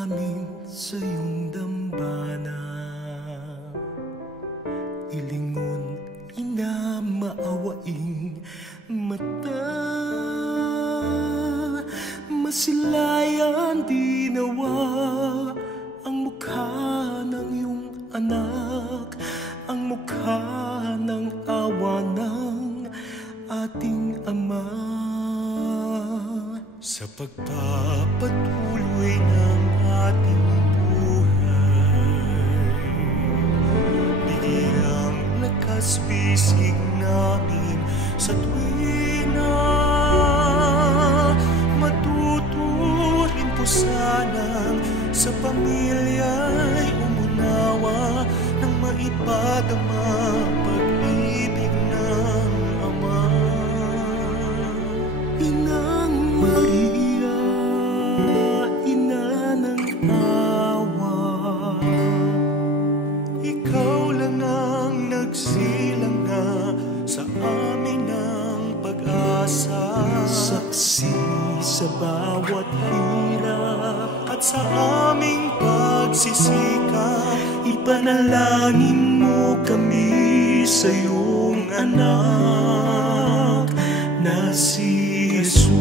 amin sa iyong dambana. Ilingon, ina, maawaing mata, masilayan di nawa ang mukha ng iyong anak, ang mukha ng awa ng ating Ama. Sa pagpapatuloy ng ating buhay, bigyang lakas bisig namin sa tuwina. Matuturin po sanang sa pamilya'y umunawa nang maipadama pag-ibig ng Ama. Inang Maria, ina ng awa, ikaw lang ang nagsilang na sa amin ng pag-asa. Saksi sa bawat hirap at sa aming pagsisikap, ipanalangin mo kami sa iyong anak na si Jesus.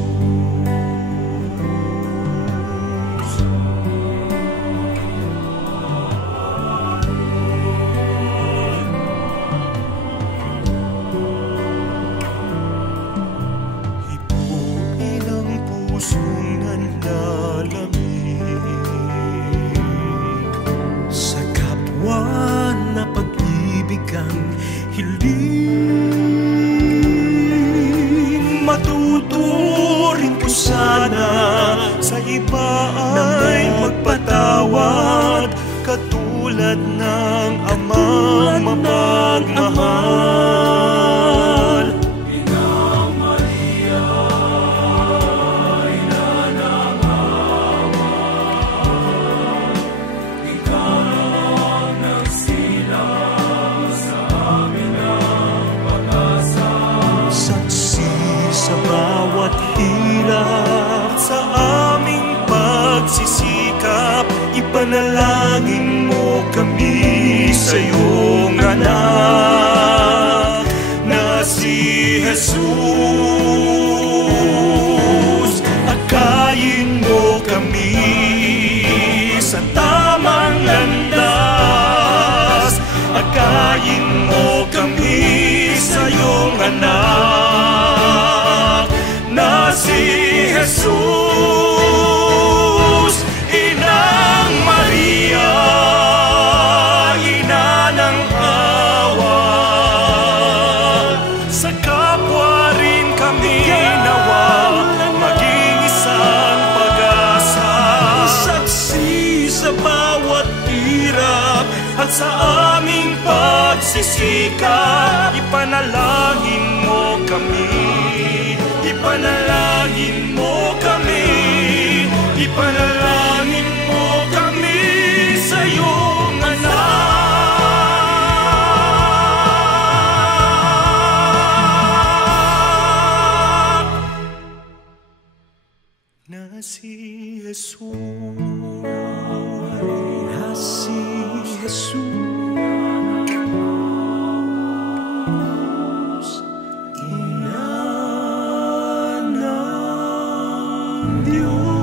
Ipuin ang pusong nanlalamig sa kapwa na pag-ibig ang hiling. Matuturin ko sana sa iba ay magpatawad, katulad ng Amang mapagmahal. Inang Maria, ina ng awa, ikaw ang nagsilang sa amin ng pag-asa. Saksi sa bawat hirap, sa aming pagsisikap, ipanalangin mo kami sa iyong anak na si Jesus. Akayin mo kami sa tamang landas, akayin mo kami sa iyong anak na si Jesus. Inang Maria, ina ng awa, sa kapwa rin kami nawa maging isang pag-asa. Saksi sa bawat hirap at sa aming pagsisikap, ipanalangin mo kami, ipanalangin mo kami, ipanalangin mo kami sa iyong anak na si Jesus, na si Jesus, ina ng Diyos.